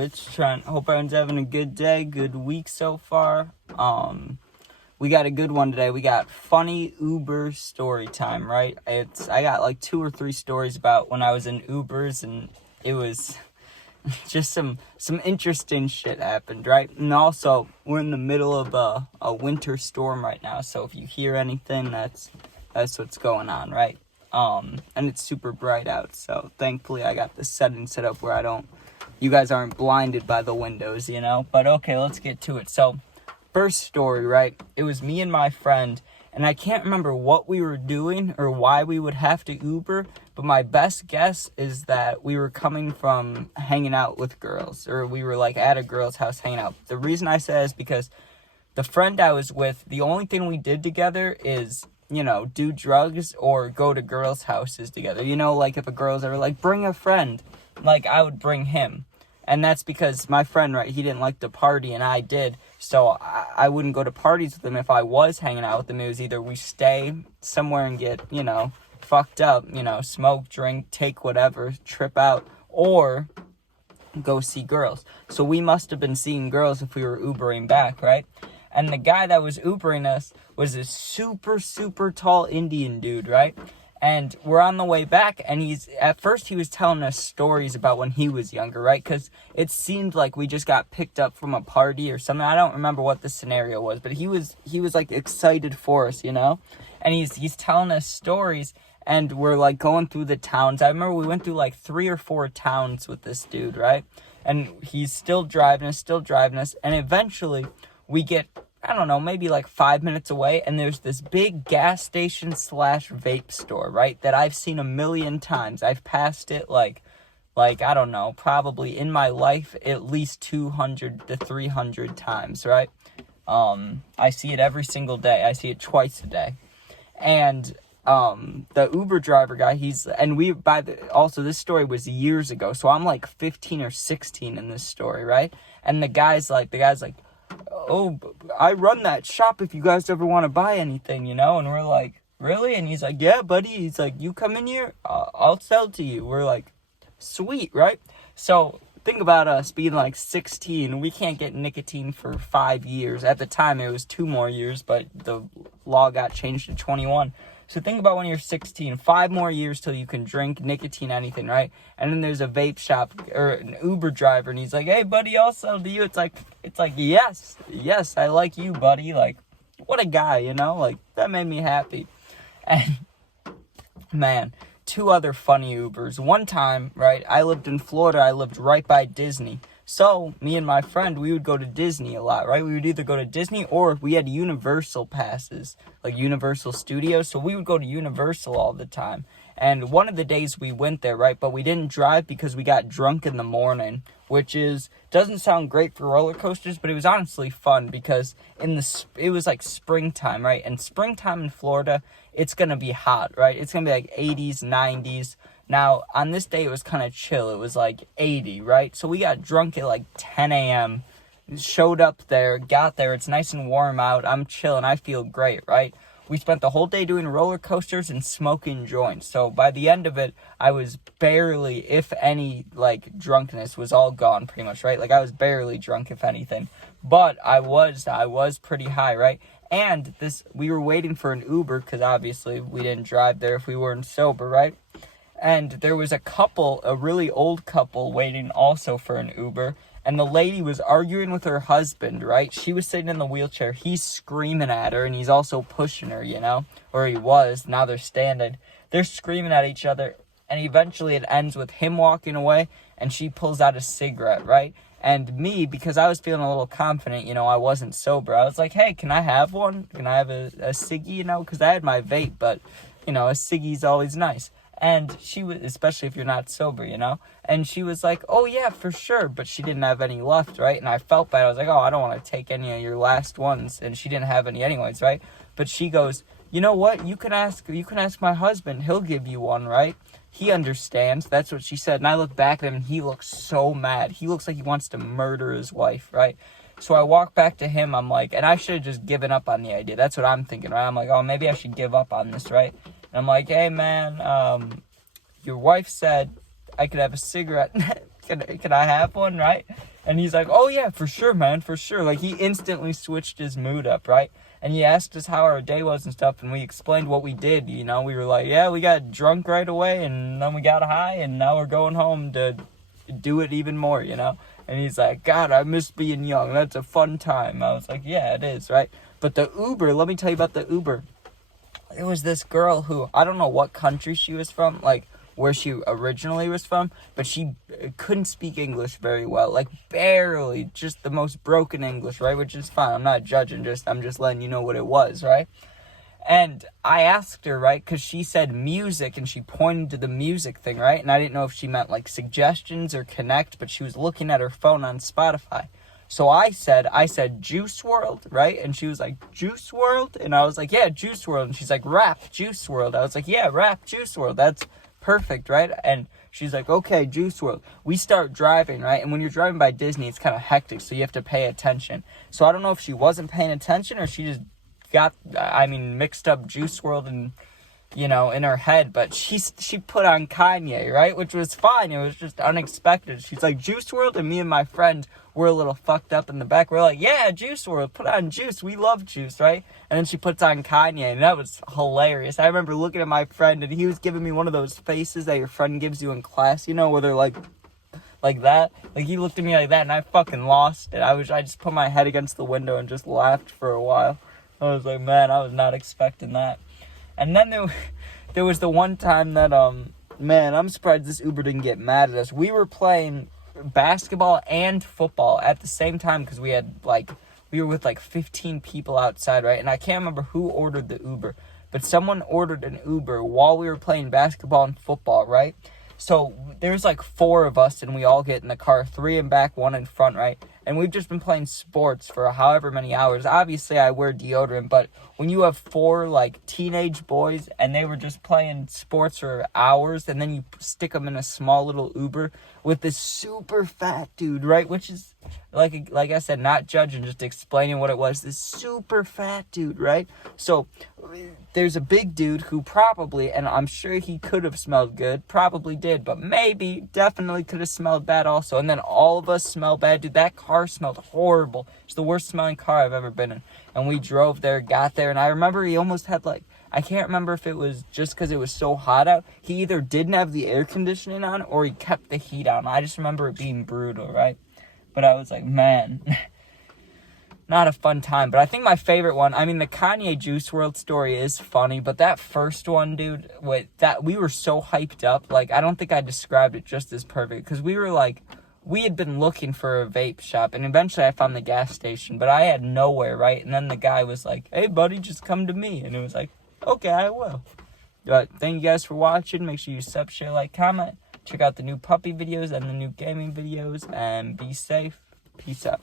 Hope everyone's having a good day, good week so far. We got a good one today. We got funny Uber story time, right? I got like 2 or 3 stories about when I was in Ubers, and it was just some interesting shit happened, right? And also, we're in the middle of a winter storm right now, so if you hear anything, that's what's going on, right? And it's super bright out, so thankfully I got the setting set up where you guys aren't blinded by the windows, you know? But okay, let's get to it. So, first story, right? It was me and my friend, and I can't remember what we were doing or why we would have to Uber, but my best guess is that we were coming from hanging out with girls, or we were like at a girl's house hanging out. The reason I say is because the friend I was with, the only thing we did together is, you know, do drugs or go to girls' houses together. You know, like if a girl's ever like, bring a friend, like I would bring him. And that's because my friend, right, he didn't like to party and I did. So I wouldn't go to parties with him if I was hanging out with him. It was either we stay somewhere and get, you know, fucked up, you know, smoke, drink, take whatever, trip out, or go see girls. So we must have been seeing girls if we were Ubering back, right? And the guy that was Ubering us was a super, super tall Indian dude, right? And we're on the way back, and at first he was telling us stories about when he was younger, right? Because it seemed like we just got picked up from a party or something. I don't remember what the scenario was, but he was like excited for us, you know? And he's telling us stories, and we're like going through the towns. I remember we went through like 3 or 4 towns with this dude, right? And he's still driving us, and eventually we get, I don't know, maybe like 5 minutes away, and there's this big gas station / vape store, right, that I've seen a million times. I've passed it like, I don't know, probably in my life at least 200 to 300 times, right? I see it every single day. I see it twice a day. And the Uber driver guy, also this story was years ago, so I'm like 15 or 16 in this story, right? And the guy's like, oh, I run that shop if you guys ever want to buy anything, you know? And we're like, really? And he's like, yeah, buddy. He's like, you come in here, I'll sell to you. We're like, sweet, right? So think about us being like 16. We can't get nicotine for 5 years. At the time, it was 2 more years, but the law got changed to 21. So think about when you're 16, 5 more years till you can drink nicotine, anything, right? And then there's a vape shop or an Uber driver, and he's like, hey, buddy, I'll sell to you. It's like, yes, I like you, buddy. Like, what a guy, you know? Like, that made me happy. And, man, 2 other funny Ubers. One time, right, I lived in Florida. I lived right by Disney. So, me and my friend, we would go to Disney a lot, right? We would either go to Disney or we had Universal passes, like Universal Studios. So, we would go to Universal all the time. And one of the days we went there, right? But we didn't drive because we got drunk in the morning, which doesn't sound great for roller coasters, but it was honestly fun because it was like springtime, right? And springtime in Florida, it's going to be hot, right? It's going to be like 80s, 90s. Now, on this day, it was kind of chill. It was like 80, right? So we got drunk at like 10 a.m., showed up there, got there. It's nice and warm out. I'm chilling. I feel great, right? We spent the whole day doing roller coasters and smoking joints. So by the end of it, I was barely, if any, like, drunkenness was all gone pretty much, right? Like, I was barely drunk, if anything. But I was pretty high, right? And we were waiting for an Uber because obviously we didn't drive there if we weren't sober, right? And there was a really old couple waiting also for an Uber. And the lady was arguing with her husband, right? She was sitting in the wheelchair. He's screaming at her, and he's also pushing her, you know? Or he was. Now they're standing. They're screaming at each other. And eventually it ends with him walking away, and she pulls out a cigarette, right? And me, because I was feeling a little confident, you know, I wasn't sober. I was like, hey, can I have one? Can I have a ciggy, you know? Because I had my vape, but, you know, a ciggy's always nice. And she was, especially if you're not sober, you know? And she was like, oh, yeah, for sure. But she didn't have any left, right? And I felt bad. I was like, oh, I don't want to take any of your last ones. And she didn't have any anyways, right? But she goes, you know what? You can ask my husband. He'll give you one, right? He understands. That's what she said. And I look back at him, and he looks so mad. He looks like he wants to murder his wife, right? So I walk back to him. I'm like, and I should have just given up on the idea. That's what I'm thinking, right? I'm like, oh, maybe I should give up on this, right? And I'm like, hey, man, your wife said I could have a cigarette. Can I have one, right? And he's like, oh yeah, for sure, man, for sure. Like, he instantly switched his mood up, right? And he asked us how our day was and stuff, and we explained what we did, you know? We were like, yeah, we got drunk right away, and then we got high, and now we're going home to do it even more, you know? And he's like, God, I miss being young. That's a fun time. I was like, yeah, it is, right? But the Uber, let me tell you about the Uber. It was this girl who, I don't know what country she was from, like, where she originally was from, but she couldn't speak English very well, like, barely, just the most broken English, right, which is fine, I'm not judging, I'm just letting you know what it was, right, and I asked her, right, because she said music, and she pointed to the music thing, right, and I didn't know if she meant, like, suggestions or connect, but she was looking at her phone on Spotify. So I said Juice World, right? And she was like, Juice World? And I was like, yeah, Juice World. And she's like, rap, Juice World. I was like, yeah, rap, Juice World. That's perfect, right? And she's like, okay, Juice World. We start driving, right? And when you're driving by Disney, it's kind of hectic, so you have to pay attention. So I don't know if she wasn't paying attention or she just mixed up Juice World and, you know, in her head, but she put on Kanye, right? Which was fine. It was just unexpected. She's like, Juice World, and me and my friend were a little fucked up in the back. We're like, yeah, Juice World, put on Juice. We love Juice, right? And then she puts on Kanye, and that was hilarious. I remember looking at my friend, and he was giving me one of those faces that your friend gives you in class, you know, where they're like that. Like, he looked at me like that, and I fucking lost it. I just put my head against the window and just laughed for a while. I was like, man, I was not expecting that. And then there was the one time that, man, I'm surprised this Uber didn't get mad at us. We were playing basketball and football at the same time because we were with, 15 people outside, right? And I can't remember who ordered the Uber, but someone ordered an Uber while we were playing basketball and football, right? So there's, 4 of us, and we all get in the car, 3 in back, 1 in front, right? And we've just been playing sports for however many hours. Obviously, I wear deodorant, but when you have 4, teenage boys, and they were just playing sports for hours, and then you stick them in a small little Uber with this super fat dude, right? Which is, like I said, not judging, just explaining what it was. This super fat dude, right? So there's a big dude who probably, and I'm sure he could have smelled good, probably did, but maybe, definitely could have smelled bad also. And then all of us smell bad. Dude, that car smelled horrible. It's the worst smelling car I've ever been in. And we drove there, got there, and I remember he almost had, I can't remember if it was just because it was so hot out. He either didn't have the air conditioning on or he kept the heat on. I just remember it being brutal, right? But I was like, man, not a fun time. But I think my favorite one, the Kanye Juice World story is funny, but that first one, dude, we were so hyped up. I don't think I described it just as perfect, because we were we had been looking for a vape shop, and eventually I found the gas station, but I had nowhere, right? And then the guy was like, hey, buddy, just come to me. And it was like, okay, I will. But thank you guys for watching. Make sure you sub, share, like, comment. Check out the new puppy videos and the new gaming videos, and be safe. Peace out.